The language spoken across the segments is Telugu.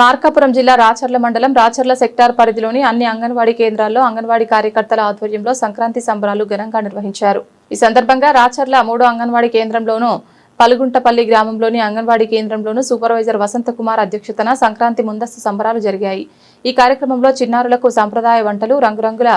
మార్కాపురం జిల్లా రాచర్ల మండలం రాచర్ల సెక్టార్ పరిధిలోని అన్ని అంగన్వాడీ కేంద్రాల్లో అంగన్వాడీ కార్యకర్తల ఆధ్వర్యంలో సంక్రాంతి సంబరాలు ఘనంగా నిర్వహించారు. ఈ సందర్భంగా రాచర్ల 3వ అంగన్వాడీ కేంద్రంలోనూ పలుగుంటపల్లి గ్రామంలోని అంగన్వాడీ కేంద్రంలోనూ సూపర్వైజర్ వసంతకుమార్ అధ్యక్షతన సంక్రాంతి ముందస్తు సంబరాలు జరిగాయి. ఈ కార్యక్రమంలో చిన్నారులకు సంప్రదాయ వంటలు, రంగురంగుల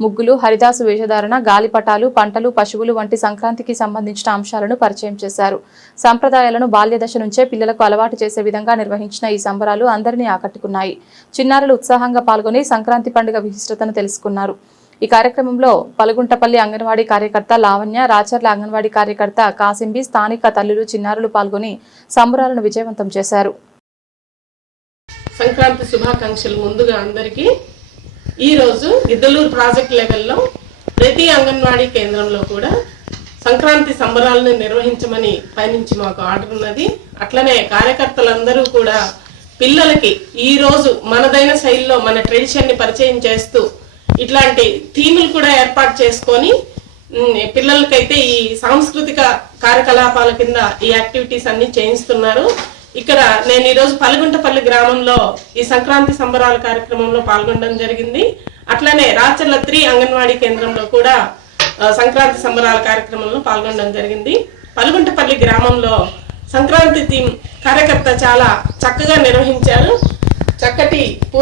ముగ్గులు, హరిదాసు వేషధారణ, గాలిపటాలు, పంటలు, పశువులు వంటి సంక్రాంతికి సంబంధించిన అంశాలను పరిచయం చేశారు. సంప్రదాయాలను బాల్యదశ నుంచే పిల్లలకు అలవాటు చేసే విధంగా నిర్వహించిన ఈ సంబరాలు అందరినీ ఆకట్టుకున్నాయి. చిన్నారులు ఉత్సాహంగా పాల్గొని సంక్రాంతి పండుగ విశిష్టతను తెలుసుకున్నారు. ఈ కార్యక్రమంలో పలుగుంటపల్లి అంగన్వాడీ కార్యకర్త లావణ్య, రాచర్ల అంగన్వాడీ కార్యకర్త కాసింబి, స్థానిక తల్లులు, చిన్నారులు పాల్గొని సంబరాలను విజయవంతం చేశారు. సంక్రాంతి శుభాకాంక్షలు ముందుగా అందరికీ. ఈరోజు గిద్దలూరు ప్రాజెక్ట్ లెవెల్లో ప్రతి అంగన్వాడీ కేంద్రంలో కూడా సంక్రాంతి సంబరాలను నిర్వహించమని పైనుంచి మాకు ఆర్డర్ ఉన్నది. అట్లనే కార్యకర్తలందరూ కూడా పిల్లలకి ఈరోజు మనదైన శైలిలో మన ట్రెడిషన్ని పరిచయం చేస్తూ ఇట్లాంటి థీములు కూడా ఏర్పాటు చేసుకొని పిల్లలకైతే ఈ సాంస్కృతిక కార్యకలాపాల కింద ఈ యాక్టివిటీస్ అన్ని చేయిస్తున్నారు. ఇక్కడ నేను ఈరోజు పలుగుంటపల్లి గ్రామంలో ఈ సంక్రాంతి సంబరాల కార్యక్రమంలో పాల్గొనడం జరిగింది. అట్లనే రాచర్ల 3 అంగన్వాడీ కేంద్రంలో కూడా సంక్రాంతి సంబరాల కార్యక్రమంలో పాల్గొనడం జరిగింది. పలుగుంటపల్లి గ్రామంలో సంక్రాంతి థీమ్ కార్యకర్త చాలా చక్కగా నిర్వహించారు. చక్కటి